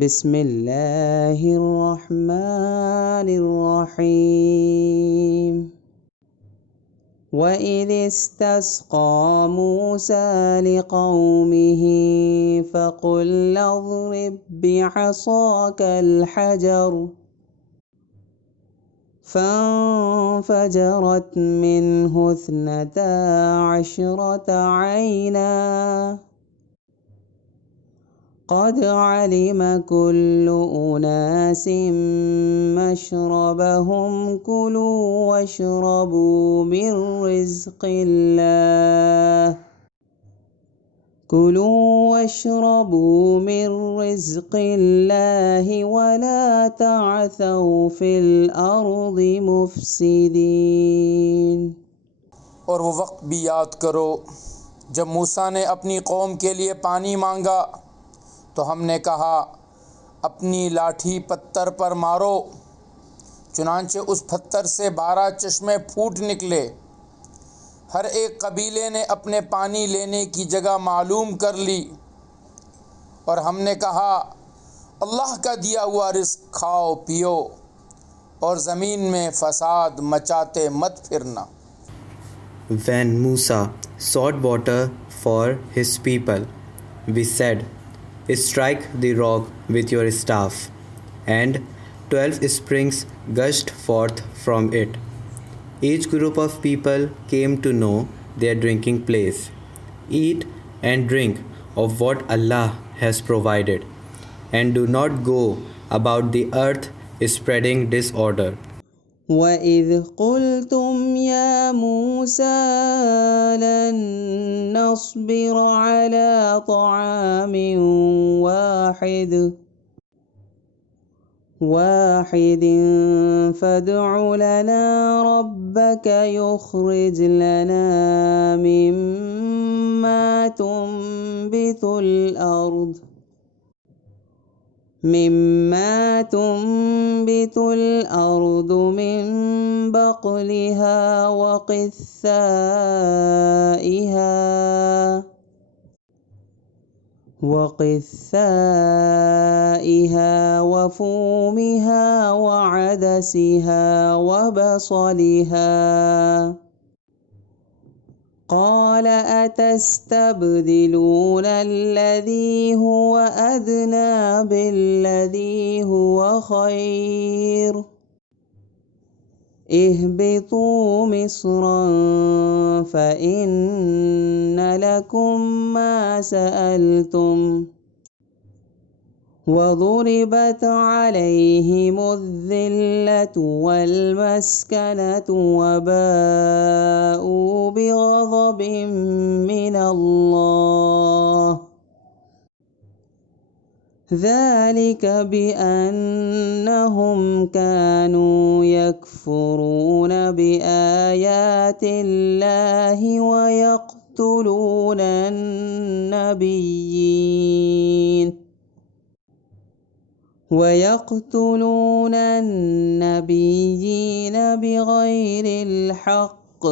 بسم اللہ الرحمن الرحیم وَإِذِ اسْتَسْقَىٰ مُوسَىٰ لِقَوْمِهِ فَقُلْنَا اضْرِب بِّعَصَاكَ الْحَجَرَ فَانفَجَرَتْ مِنْهُ 12 عَيْنًا قد علم كل أناس مشربهم كلوا واشربوا من رزق الله ولا تعثوا في الأرض مفسدين۔ اور وہ وقت بھی یاد کرو جب موسیٰ نے اپنی قوم کے لیے پانی مانگا تو ہم نے کہا اپنی لاٹھی پتھر پر مارو، چنانچہ اس پتھر سے 12 چشمے پھوٹ نکلے۔ ہر ایک قبیلے نے اپنے پانی لینے کی جگہ معلوم کر لی، اور ہم نے کہا اللہ کا دیا ہوا رزق کھاؤ پیو اور زمین میں فساد مچاتے مت پھرنا۔ When Musa sought water for his people, we said, strike the rock with your staff, and 12 springs gushed forth from it. Each group of people came to know their drinking place. Eat and drink of what Allah has provided, and do not go about the earth spreading disorder. وَإِذْ قُلْتُمْ يَا مُوسَىٰ لَن نَّصْبِرَ عَلَىٰ طَعَامٍ واحد فادع لنا ربك يخرج لنا مما تنبت الأرض من بقلها وقثائها وفومها وعدسها وبصلها قال أتستبدلون الذي هو أدنى بالذي هو خير اهبطوا مصرا فإن لكم ما سألتم وضربت عليهم الذلة والمسكنة وباءوا بغضب من الله ذلك بأنهم كانوا يكفرون بآيات الله ويقتلون النبيين بغير الحق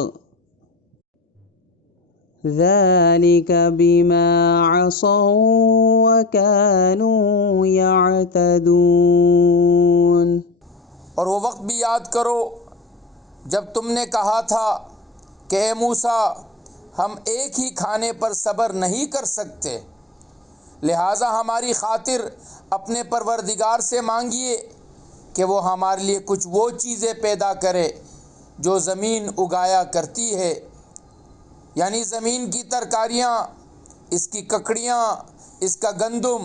ذلك بما عصوا وكانوا يعتدون۔ اور وہ وقت بھی یاد کرو جب تم نے کہا تھا کہ اے موسیٰ ہم ایک ہی کھانے پر صبر نہیں کر سکتے، لہٰذا ہماری خاطر اپنے پروردگار سے مانگیے کہ وہ ہمارے لیے کچھ وہ چیزیں پیدا کرے جو زمین اگایا کرتی ہے، یعنی زمین کی ترکاریاں، اس کی ککڑیاں، اس کا گندم،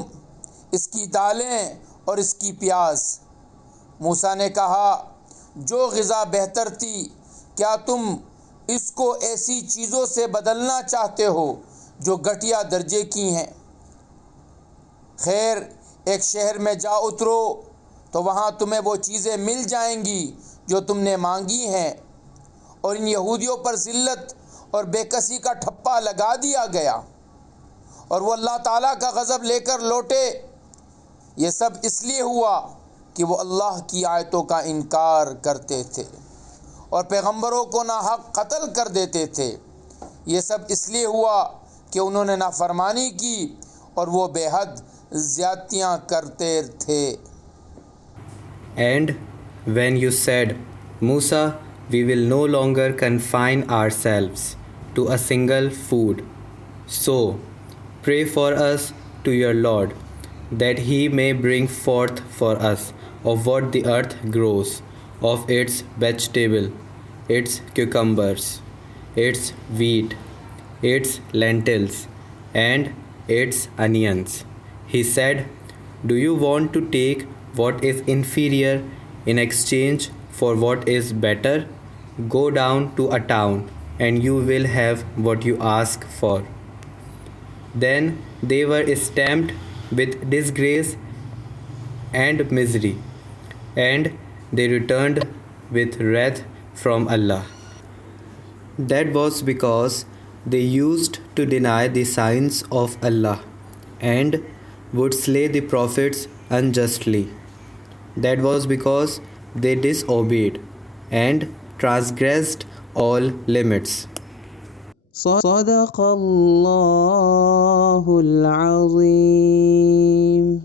اس کی دالیں اور اس کی پیاز۔ موسیٰ نے کہا جو غذا بہتر تھی کیا تم اس کو ایسی چیزوں سے بدلنا چاہتے ہو جو گھٹیا درجے کی ہیں؟ خیر ایک شہر میں جا اترو تو وہاں تمہیں وہ چیزیں مل جائیں گی جو تم نے مانگی ہیں، اور ان یہودیوں پر ذلت اور بے کسی کا ٹھپا لگا دیا گیا، اور وہ اللہ تعالیٰ کا غضب لے کر لوٹے۔ یہ سب اس لیے ہوا کہ وہ اللہ کی آیتوں کا انکار کرتے تھے اور پیغمبروں کو ناحق قتل کر دیتے تھے۔ یہ سب اس لیے ہوا کہ انہوں نے نافرمانی کی اور وہ بے حد زیادتیاں کرتے تھے. And when you said, Musa, we will no longer confine ourselves to a single food. So, pray for us to your Lord, that he may bring forth for us of what the earth grows, of its vegetable, its cucumbers, its wheat, its lentils, and its onions. He said, do you want to take what is inferior in exchange for what is better? Go down to a town, and you will have what you ask for. Then they were stamped with disgrace and misery, and they returned with wrath from Allah. That was because they used to deny the signs of Allah and would slay the prophets unjustly. That was because they disobeyed and transgressed all limits. صدق الله العظيم.